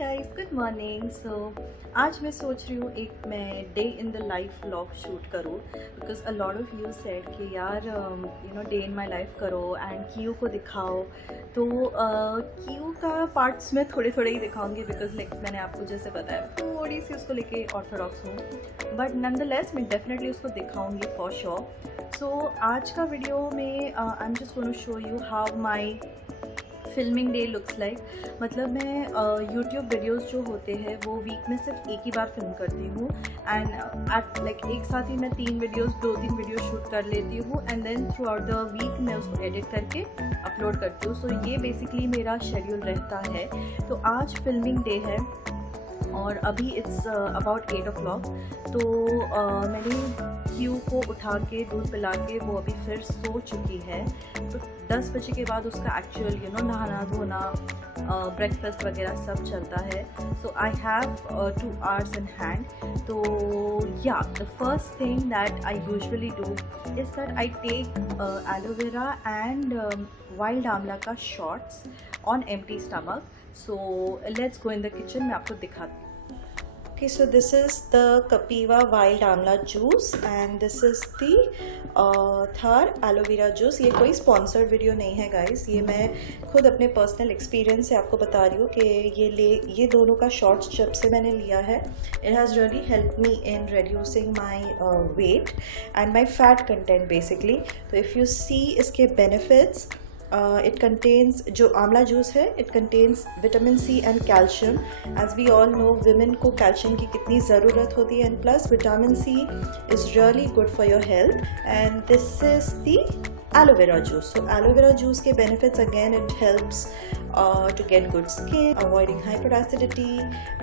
Guys, good morning. आज मैं सोच रही हूँ एक मैं day in the life vlog shoot करूँ, because a lot of you said कि यार डे इन माई लाइफ करो एंड क्यू को दिखाओ। तो क्यू का पार्ट्स मैं थोड़े थोड़े ही दिखाऊंगी, बिकॉज लाइक मैंने आपको जैसे बताया थोड़ी सी उसको लेके ऑर्थोडॉक्स हूँ, बट नॉनदलेस मैं डेफिनेटली उसको दिखाऊंगी फॉर श्योर। सो आज का वीडियो में I am just going to show you how my filming day looks like. मतलब मैं यूट्यूब वीडियोस जो होते हैं वो वीक में सिर्फ एक ही बार फिल्म करती हूँ एंड एट लाइक एक साथ ही मैं 2-3 वीडियो शूट कर लेती हूँ and then throughout the week मैं उसको एडिट करके अपलोड करती हूँ। सो ये बेसिकली मेरा शेड्यूल रहता है। तो आज फिल्मिंग डे है और अभी इट्स अबाउट 8 o'clock। तो मैंने क्यू को उठा के दूध पिला के वो अभी फिर सो चुकी है। तो 10 बजे के बाद उसका एक्चुअल नहाना धोना ब्रेकफास्ट वगैरह सब चलता है। So I have 2 hours in hand। तो yeah the first thing that I usually do is that I take aloe vera and wild amla का shots on empty stomach. So let's go in the kitchen, मैं आपको दिखाती हूँ। Okay, so this is the Kapiva wild amla juice and this is the Thar aloe vera juice। ये कोई sponsored video नहीं है guys, ये मैं खुद अपने personal experience से आपको बता रही हूँ कि ये दोनों का shots जब से मैंने लिया है it has really helped me in reducing my weight and my fat content basically। तो if you see इसके benefits, it contains जो आंवला जूस है it contains vitamin C and calcium। as we all know women को calcium की कितनी ज़रूरत होती है and plus vitamin C is really good for your health and this is the aloe vera juice। so aloe vera juice के benefits again it helps to get good skin, avoiding hyperacidity,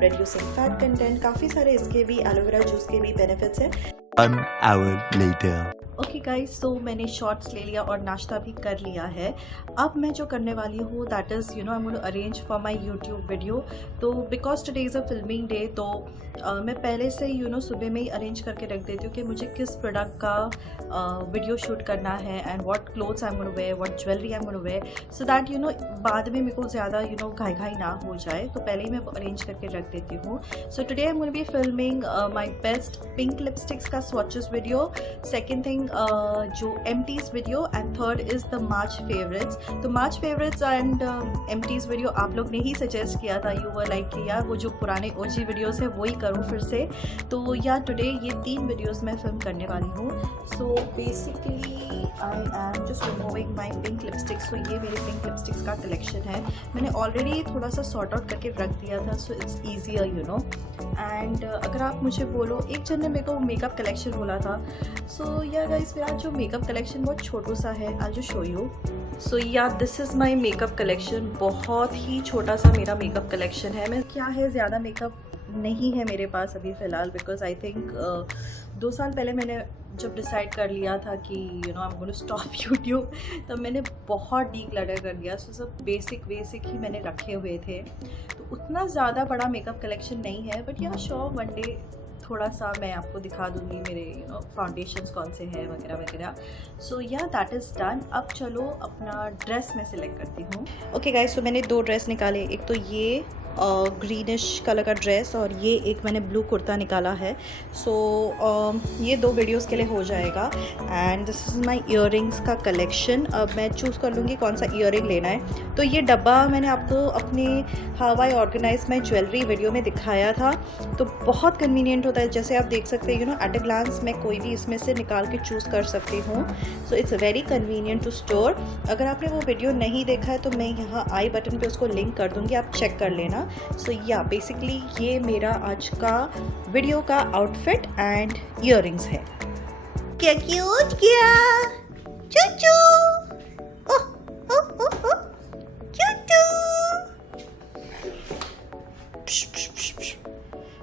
reducing fat content। काफ़ी सारे इसके भी aloe vera juice के भी benefits हैं। 1 hour later। Okay guys, तो मैंने शॉर्ट्स ले लिया और नाश्ता भी कर लिया है। अब मैं जो करने वाली हूँ that is I am going to arrange for my YouTube video. तो because today is a filming day तो मैं पहले से सुबह में ही अरेंज करके रख देती हूँ कि मुझे किस प्रोडक्ट का वीडियो शूट करना है and what clothes I am going to wear, what jewellery I am going to wear, so that बाद में मेरे को ज़्यादा घाई ना हो जाए। तो पहले ही मैं अरेंज करके रख देती हूँ। So today I am going to be filming my best pink lipsticks का स्वॉचेस वीडियो, सेकेंड थिंग जो empties video and third is the March favourites. तो March favourites and empties video आप लोग ने ही सजेस्ट किया था, यू वर लाइक कि यार वो जो पुराने ओजी वीडियोस है वही करूँ फिर से। तो या टुडे ये 3 वीडियोस मैं फिल्म करने वाली हूँ। So basically I am just removing my pink lipsticks. तो ये मेरे पिंक लिपस्टिक्स का कलेक्शन है, मैंने ऑलरेडी थोड़ा सा सॉर्ट आउट करके रख दिया था सो इट्स ईजियर एंड अगर आप मुझे बोलो एक जन ने मेरे को मेकअप कलेक्शन बोला था। सो या गाइस मेरा जो मेकअप कलेक्शन बहुत छोटू सा है, आई जस्ट शो यू। सो या this is my makeup collection, बहुत ही छोटा सा मेरा मेकअप कलेक्शन है। मैं क्या है ज़्यादा मेकअप नहीं है मेरे पास अभी फ़िलहाल, बिकॉज आई थिंक 2 साल पहले मैंने जब डिसाइड कर लिया था कि I am going to stop YouTube, तब मैंने बहुत डीक्लटर कर दिया। सो सब बेसिक ही मैंने रखे हुए थे, तो उतना ज़्यादा बड़ा मेकअप कलेक्शन नहीं है। बट या श्योर वन डे थोड़ा सा मैं आपको दिखा दूँगी मेरे फाउंडेशंस कौन से हैं वगैरह वगैरह। सो या दैट इज़ डन। अब चलो अपना ड्रेस मैं सिलेक्ट करती हूँ। ओके गाइस, तो मैंने 2 ड्रेस निकाले, एक तो ये ग्रीनिश कलर का ड्रेस और ये एक मैंने ब्लू कुर्ता निकाला है। सो ये 2 वीडियोस के लिए हो जाएगा and this is my earrings का कलेक्शन। अब मैं चूज़ कर लूँगी कौन सा इयररिंग लेना है। तो ये डब्बा मैंने आपको अपने how I organise my jewellery video में दिखाया था, तो बहुत कन्वीनियंट होता है। जैसे आप देख सकते हैं एट अ ग्लांस मैं कोई भी इसमें से निकाल के चूज़ कर सकती हूँ। So it's very convenient to store. अगर आपने वो वीडियो नहीं देखा है तो मैं यहाँ आई बटन पे उसको लिंक कर दूँगी, आप चेक कर लेना। सो या बेसिकली ये मेरा आज का वीडियो का आउटफिट एंड इयररिंग्स है। क्या क्यूट क्या चूचू,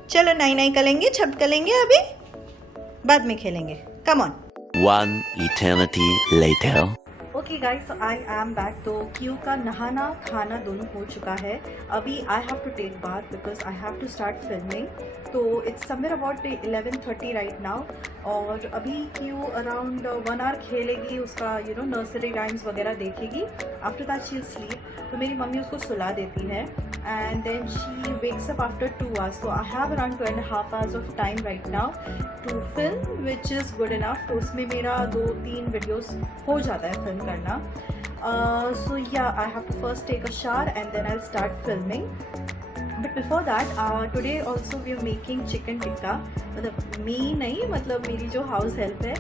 चलो नहीं करेंगे, छप करेंगे, अभी बाद में खेलेंगे, come on. 1 eternity later। Okay guys, I am back. तो क्यू का नहाना खाना दोनों हो चुका है। अभी I have to take bath because I have to start filming. तो it's somewhere about 11:30 right now और अभी क्यू अराउंड 1 hour खेलेगी, उसका नर्सरी राइम्स वगैरह देखेगी। After that she will sleep. तो मेरी मम्मी उसको सुला देती है and then she wakes up after 2 hours. So I have around 2.5 hours of time right now to film, which is good enough. तो उसमें मेरा 2-3 वीडियोस हो जाता है फिल्म करना. So yeah, I have to first take a shower and then I'll start filming. But before that, today also we are making chicken tikka. मतलब me नहीं, मतलब मेरी जो हाउस हेल्प है,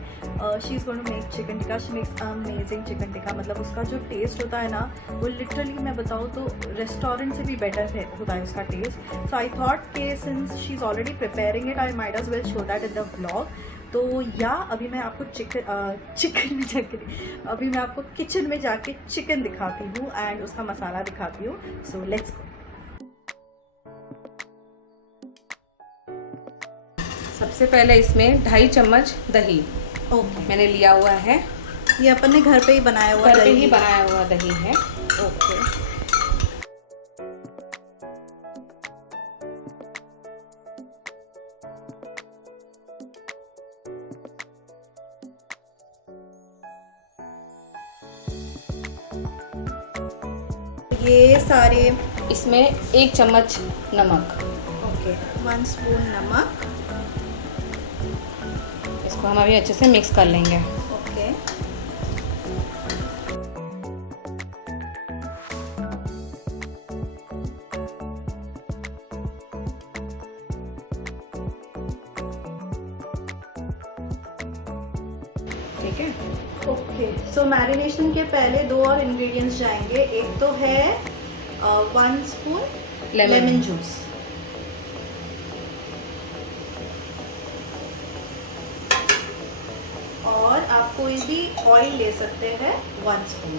she is going to make chicken tikka. She makes amazing chicken tikka. मतलब उसका जो test होता है ना, वो लिटरली मैं बताऊँ तो रेस्टोरेंट से भी बेटर है होता है उसका टेस्ट. सो आई थॉट कि since she is already preparing it, I might as well show that in the vlog. तो या अभी मैं आपको अभी मैं आपको किचन में जाके चिकन दिखाती हूँ एंड उसका मसाला दिखाती हूँ. So let's go. सबसे पहले इसमें 2.5 चम्मच दही ओके, मैंने लिया हुआ है. ये अपन ने घर पे ही बनाया हुआ घर पे दही. ही बनाया हुआ दही है. ओके. ये सारे इसमें 1 चम्मच नमक. ओके, 1 स्पून नमक. इसको हम अभी अच्छे से मिक्स कर लेंगे. ओके. ठीक है. ओके, सो मैरिनेशन के पहले 2 और इंग्रेडिएंट्स जाएंगे. एक तो है 1 स्पून लेमन जूस. और आप कोई भी ऑयल ले सकते हैं 1 स्पून.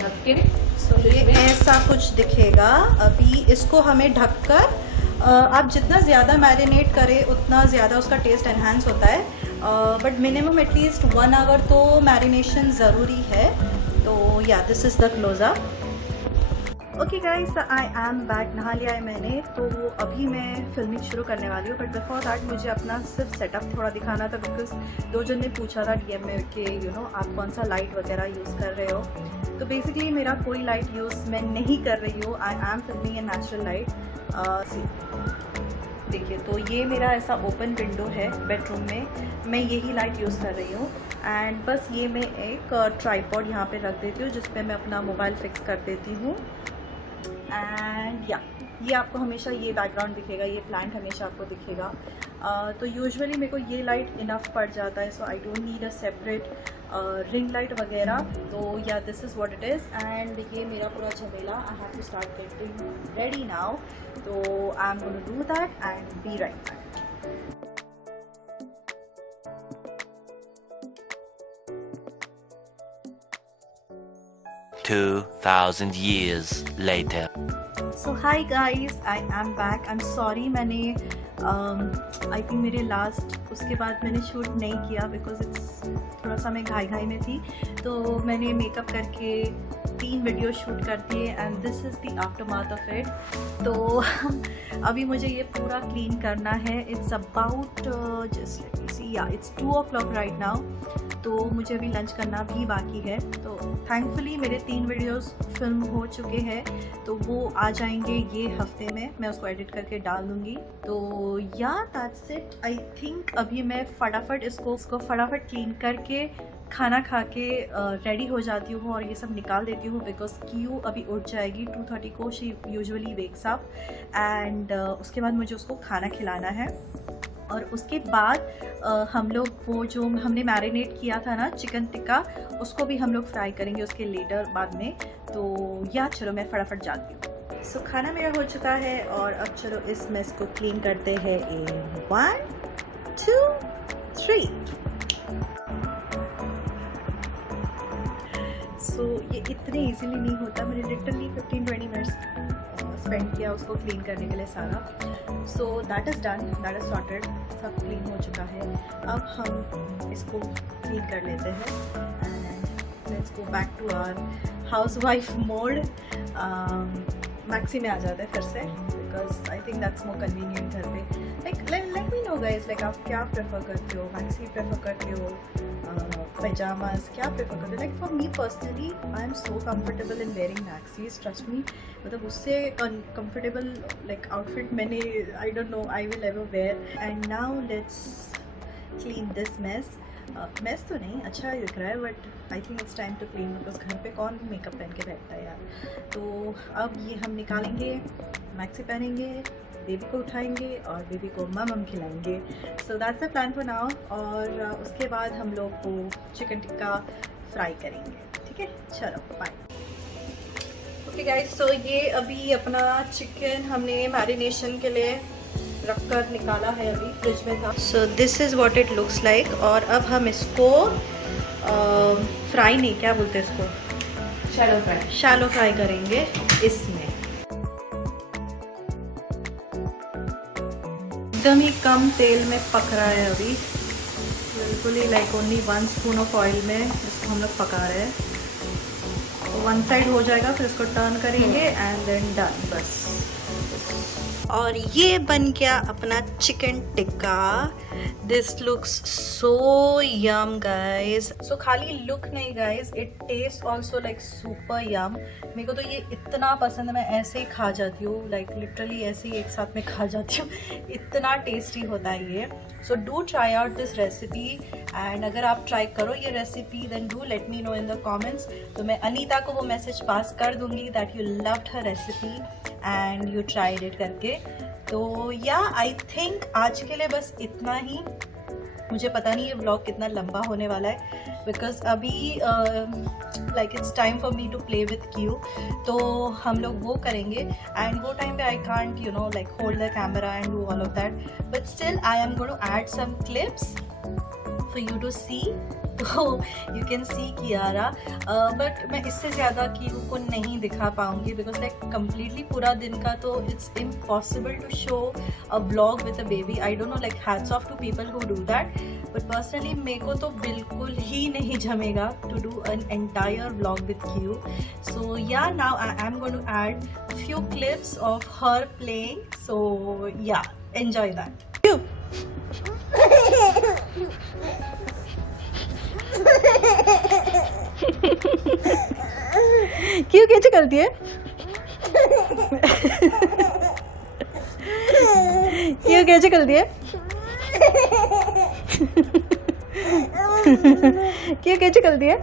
ढक के सो ये ऐसा कुछ दिखेगा. अभी इसको हमें ढककर आप जितना ज़्यादा मैरिनेट करें उतना ज़्यादा उसका टेस्ट एनहांस होता है. बट मिनिमम एटलीस्ट 1 आवर तो मैरिनेशन ज़रूरी है. तो yeah this is the closeup. Okay guys, I am back. नहा लिया है मैंने, तो अभी मैं फिल्मिंग शुरू करने वाली हूँ. बट बिफोर दैट मुझे अपना सिर्फ सेटअप थोड़ा दिखाना था, बिकॉज 2 जन ने पूछा था डीएम में कि आप कौन सा लाइट वगैरह यूज़ कर रहे हो. तो बेसिकली मेरा कोई लाइट यूज़ मैं नहीं कर रही हूँ. I am filming a natural light. देखिए, तो ये मेरा ऐसा ओपन विंडो है बेडरूम में. मैं यही लाइट यूज़ कर रही हूँ. एंड बस ये मैं एक ट्राइपॉड यहाँ पे रख देती हूँ जिस पे मैं अपना मोबाइल फिक्स कर देती हूँ. एंड या ये आपको हमेशा ये बैकग्राउंड दिखेगा, ये प्लांट हमेशा आपको दिखेगा. तो यूजुअली मेरे को ये लाइट इनफ पड़ जाता है. So I don't need a separate ring light वगैरह. तो yeah this is what it is. And ये मेरा पूरा झमेला I have to start getting ready now. तो I am going to do that and be right back. 2,000 years later. So hi guys, I am back. I am sorry, मैंने I think मेरे last उसके बाद मैंने shoot नहीं किया because it's थोड़ा सा मैं घाई में थी. तो मैंने मेकअप करके 3 वीडियो शूट कर दिए and this is the aftermath of it. तो अभी मुझे ये पूरा क्लीन करना है. It's about just let me see, yeah it's 2 o'clock right now. तो मुझे अभी लंच करना भी बाकी है. तो थैंकफुली मेरे 3 वीडियोस फिल्म हो चुके हैं, तो वो आ जाएंगे ये हफ्ते में. मैं उसको एडिट करके डाल दूँगी. तो या दैट्स इट. आई थिंक अभी मैं फटाफट इसको फटाफट क्लीन करके खाना खा के रेडी हो जाती हूँ और ये सब निकाल देती हूँ बिकॉज क्यू अभी उठ जाएगी 2:30 को. She usually wakes up. And उसके बाद मुझे उसको खाना खिलाना है. और उसके बाद हम लोग वो जो हमने मैरिनेट किया था ना चिकन टिक्का, उसको भी हम लोग फ्राई करेंगे उसके लेटर बाद में. तो या चलो मैं फटाफट जाती हूँ. सो खाना मेरा हो चुका है और अब चलो इस मेस को क्लीन करते हैं. 1 2 3. सो ये इतने इजीली नहीं होता. मैंने लिटरली 15-20 मिनट्स स्पेंड किया उसको क्लीन करने के लिए सारा. So that is done, that is sorted. सब क्लीन हो चुका है. अब हम इसको क्लीन कर लेते हैं and let's go back to our housewife mode maxi में आ जाता है फिर से, because I think that's more convenient घर पे। Like let me know guys, like आप क्या प्रेफर करते हो, मैक्सी प्रेफर करते हो, पैजामाज क्या प्रेफर करते हो? Like for me personally I am so comfortable in wearing maxis, trust me. मतलब उससे कंफर्टेबल लाइक आउटफिट मैंने I don't know I will ever wear. And now let's clean this mess. Mess तो नहीं, अच्छा दिख रहा है, but I think it's time to clean, because घर पे कौन मेकअप पहन के बैठता है यार। तो अब ये हम निकालेंगे, मैक्सी पहनेंगे, बेबी को उठाएंगे और बेबी को मम खिलाएंगे। So that's the plan for now. और उसके बाद हम लोग को चिकन टिक्का फ्राई करेंगे, ठीक है? चलो बाय। ओके गाइस, सो ये अभी अपना चिकन हमने मैरिनेशन के लिए रखकर निकाला है, अभी फ्रिज में था। So this is what it looks like. और अब हम इसको फ्राई नहीं, क्या बोलते हैं इसको, शैलो फ्राई करेंगे इसमें। एकदम ही कम तेल में पक रहा है अभी, बिल्कुल ही like only 1 spoon of oil में इसको हम लोग पका रहे हैं। तो 1 साइड हो जाएगा, फिर इसको टर्न करेंगे एंड देन डन, बस। और ये बन गया अपना chicken tikka. This looks so yum guys. So खाली लुक नहीं guys, it taste also like super yum. मेरे को तो ये इतना पसंद है, मैं ऐसे ही खा जाती हूँ, लाइक लिटरली ऐसे ही एक साथ में खा जाती हूँ, इतना टेस्टी होता है ये। So do try out this recipe, and अगर आप ट्राई करो ये recipe then do let me know in the comments. तो मैं अनीता को वो मैसेज पास कर दूंगी that you loved her recipe and you tried it करके। तो या आई थिंक आज के लिए बस इतना ही। मुझे पता नहीं ये व्लॉग कितना लंबा होने वाला है, बिकॉज अभी like it's time for me to play with Q. तो हम लोग वो करेंगे, एंड वो टाइम पे I can't you know like hold the camera and do all of that, but still I am going to add some clips for you to see. तो you can see Kiara, but मैं इससे ज़्यादा Q को नहीं दिखा पाऊँगी, because like completely पूरा दिन का तो it's impossible to show a blog with a baby. I don't know, like hats off to people who do that, but personally मेरे को तो बिल्कुल ही नहीं जमेगा to do an entire vlog with Q. So yeah now I am going to add few clips of her playing, so yeah enjoy that. क्यों कैसे करती है? क्यों कैसे करती है? क्यों कैसे करती है?